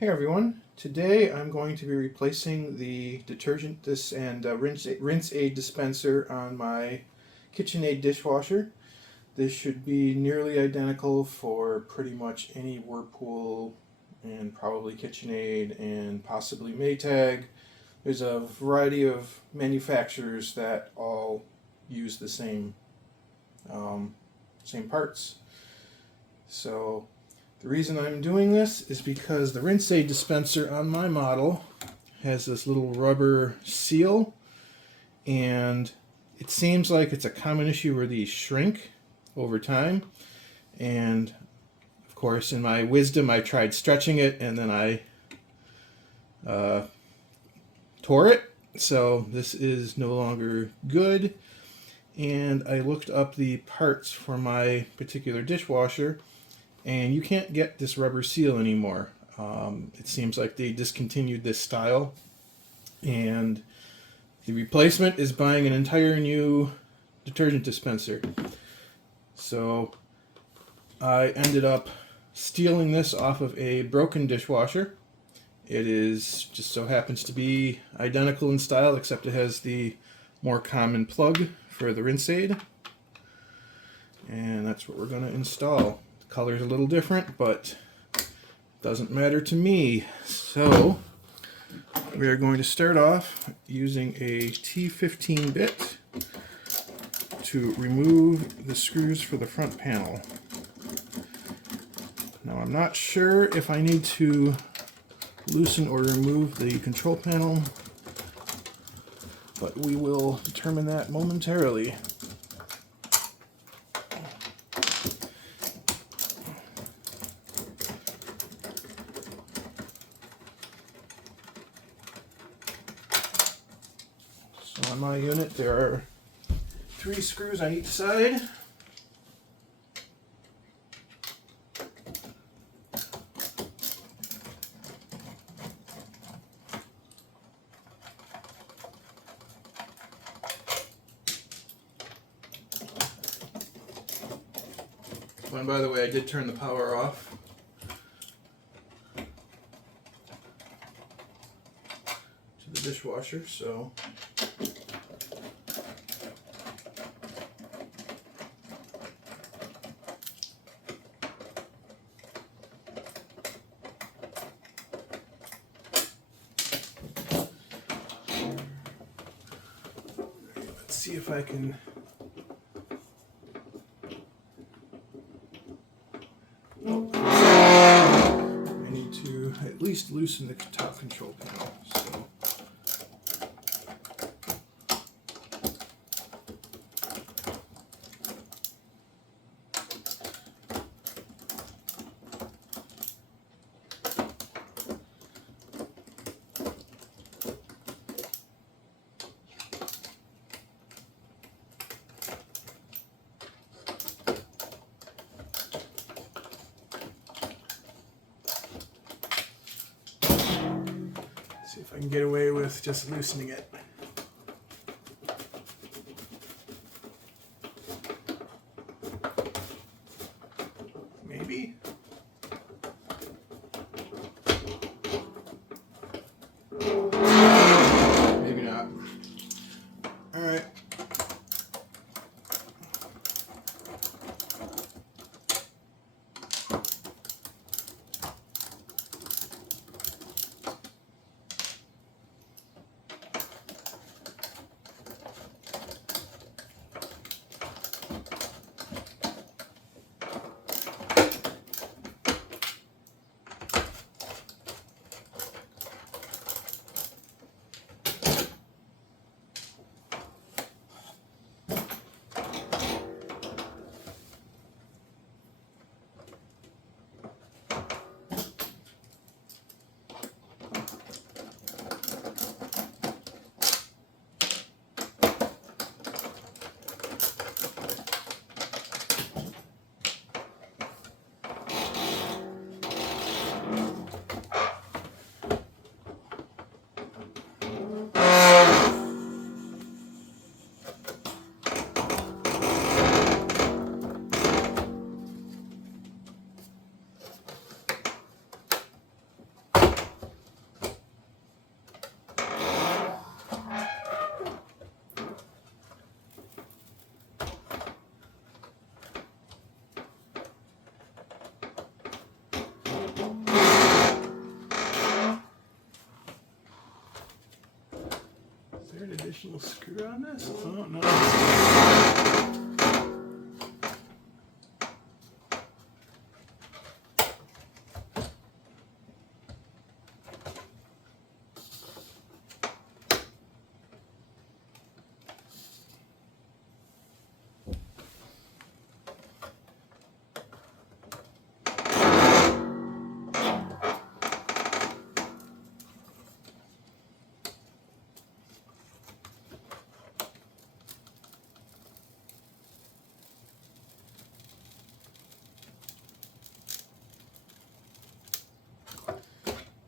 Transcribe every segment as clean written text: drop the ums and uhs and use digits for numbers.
Hey everyone, today I'm going to be replacing the detergent and rinse aid dispenser on my KitchenAid dishwasher. This should be nearly identical for pretty much any Whirlpool and probably KitchenAid and possibly Maytag. There's a variety of manufacturers that all use the same parts. So the reason I'm doing this is because the rinse aid dispenser on my model has this little rubber seal, and it seems like it's a common issue where these shrink over time. And of course, in my wisdom, I tried stretching it and then I tore it. So this is no longer good. And I looked up the parts for my particular dishwasher, and you can't get this rubber seal anymore. It seems like they discontinued this style, and the replacement is buying an entire new detergent dispenser. So I ended up stealing this off of a broken dishwasher. It is just so happens to be identical in style, except it has the more common plug for the rinse aid, and that's what we're going to install. Color's a little different, but doesn't matter to me. So we are going to start off using a T15 bit to remove the screws for the front panel. Now I'm not sure if I need to loosen or remove the control panel, but we will determine that momentarily. So on my unit there are 3 screws on each side. Oh, and by the way, I did turn the power off. To the dishwasher, so let's see if I can I need to at least loosen the top control panel. So see if I can get away with just loosening it. Maybe. Maybe not. All right. additional screw on this? Oh, no.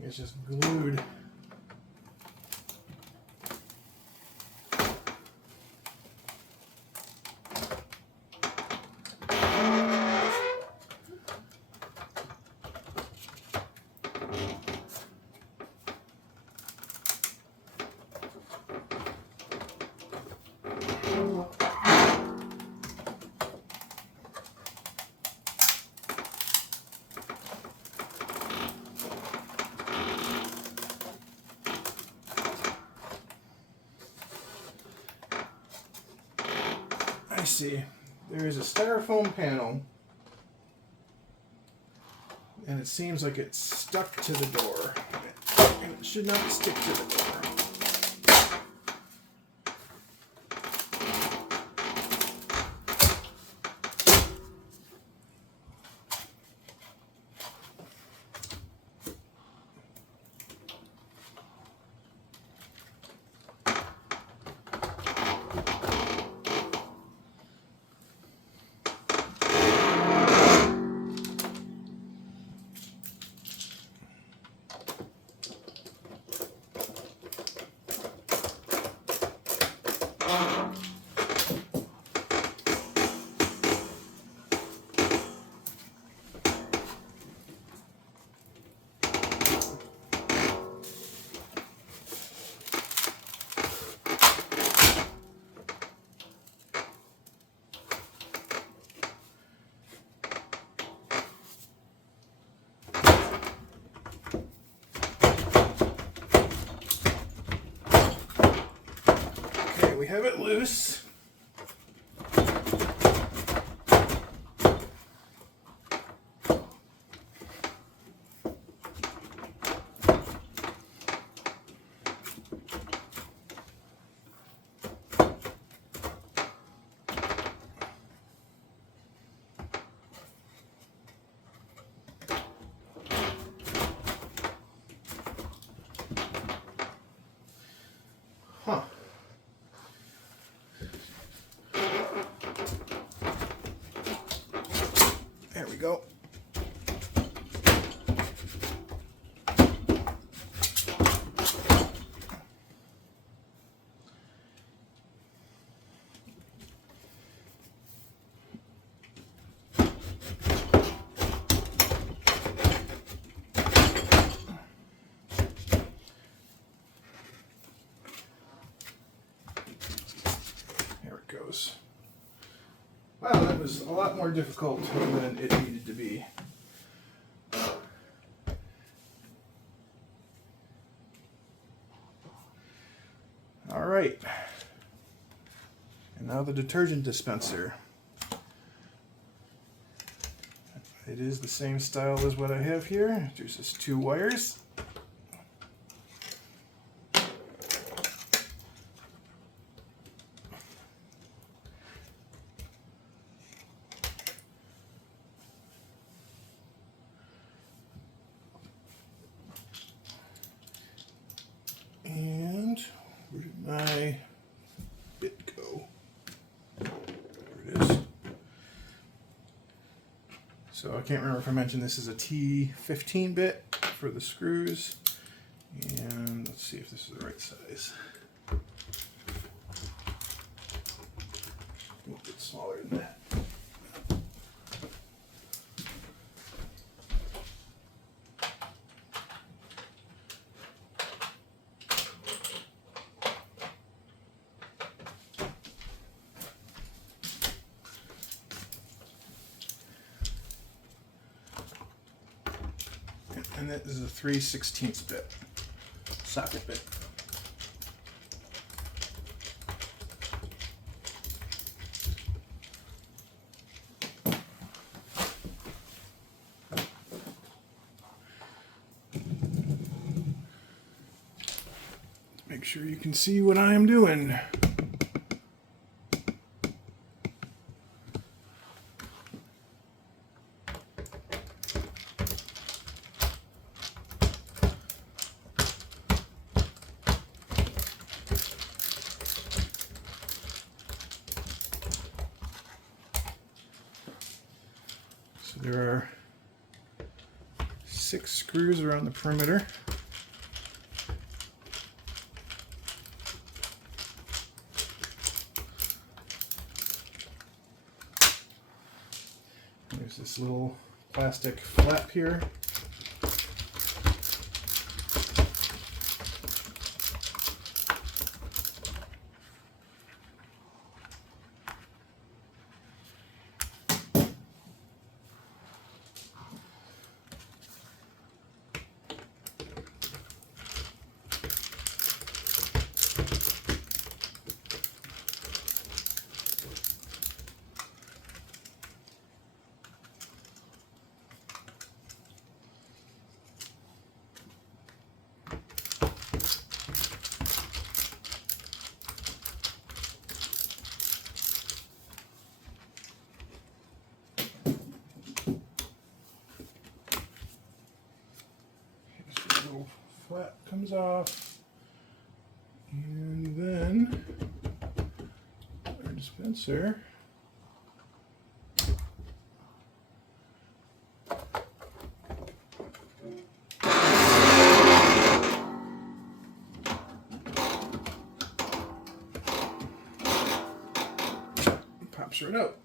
It's just glued. I see. There is a styrofoam panel, and it seems like it's stuck to the door. And it should not stick to the door. We have it loose. Huh. There we go. There it goes. Wow, that was a lot more difficult than it needed to be. All right. And now the detergent dispenser. It is the same style as what I have here. There's just 2 wires. And where did my bit go? There it is. So I can't remember if I mentioned this is a T15 bit for the screws. And let's see if this is the right size. A little bit smaller than that. And that is a 3/16 bit, socket bit. make sure you can see what I am doing. So there are 6 screws around the perimeter. There's this little plastic flap here. Flap comes off, and then our dispenser pops right out.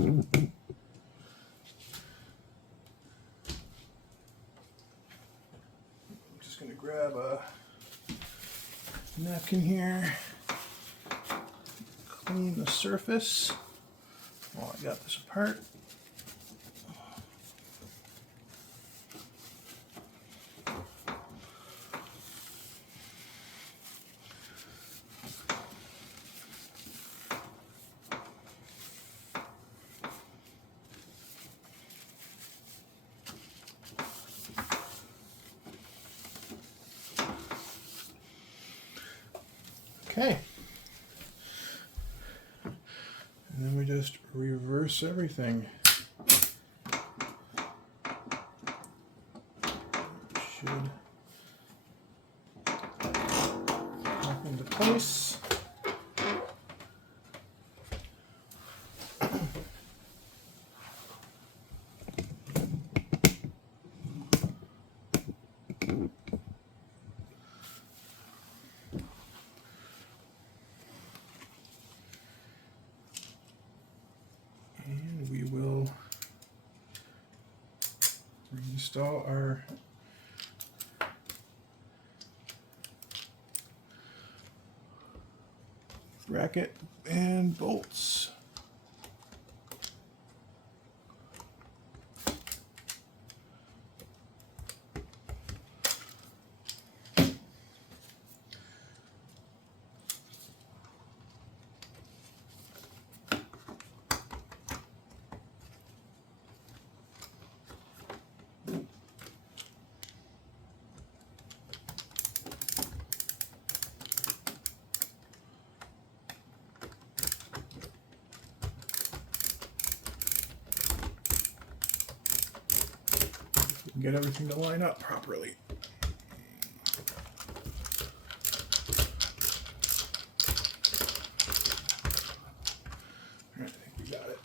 I'm just going to grab a napkin here, clean the surface while I got this apart. Okay, and then we just reverse everything. Should pop into place. We will reinstall our bracket and bolts. Get everything to line up properly. All right, I think we got it.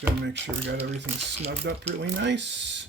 Just gotta make sure we got everything snugged up really nice.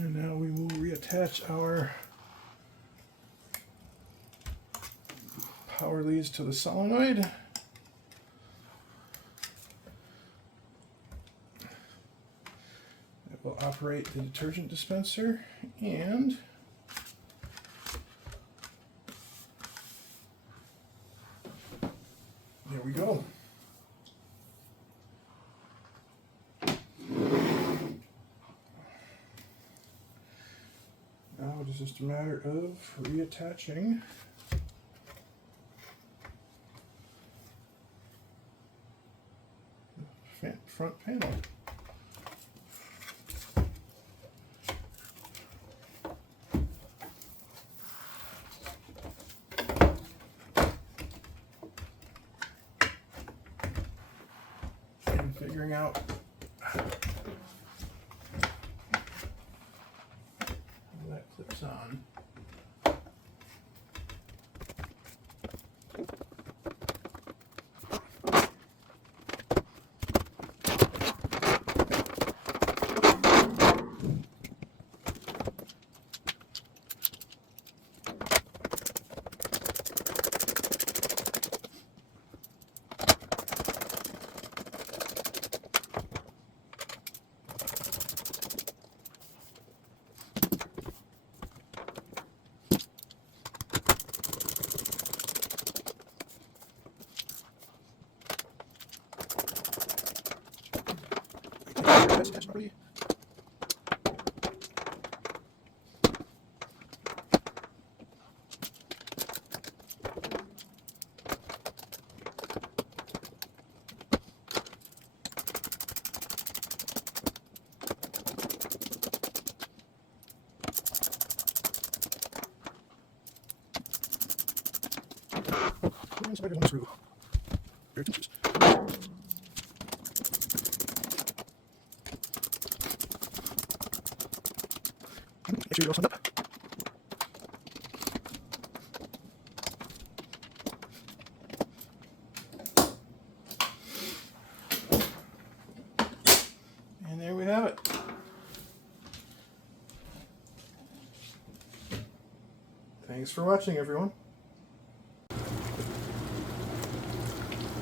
And now we will reattach our power leads to the solenoid. It will operate the detergent dispenser, and there we go. Now it is just a matter of reattaching the front panel. And figuring out that clips on. Spiders on the screw. Very pinches. Make sure you're all snugged up. And there we have it. Thanks for watching, everyone.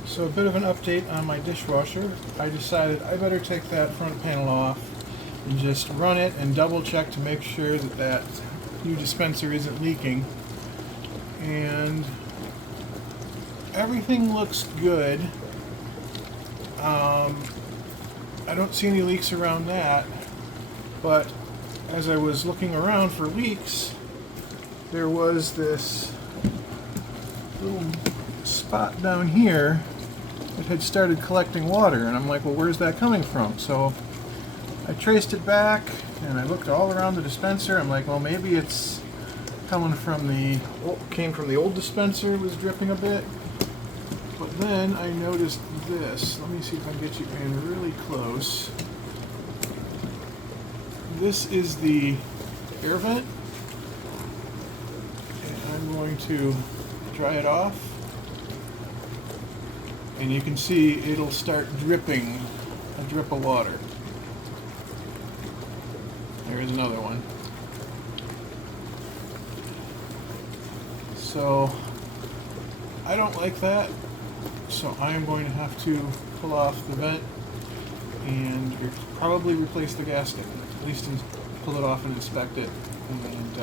So a bit of an update on my dishwasher. I decided I better take that front panel off and just run it and double check to make sure that that new dispenser isn't leaking. And everything looks good. I don't see any leaks around that, but as I was looking around for leaks, there was this little spot down here that had started collecting water, and I'm like, well, where's that coming from? So I traced it back and I looked all around the dispenser. I'm like, well, maybe it's coming from came from the old dispenser. It was dripping a bit. But then I noticed this. Let me see if I can get you in really close. This is the air vent, and I'm going to dry it off. And you can see it'll start dripping a drip of water. There is another one. So I don't like that, so I am going to have to pull off the vent and probably replace the gasket. At least pull it off and inspect it, and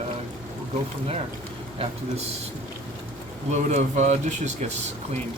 we'll go from there after this load of dishes gets cleaned.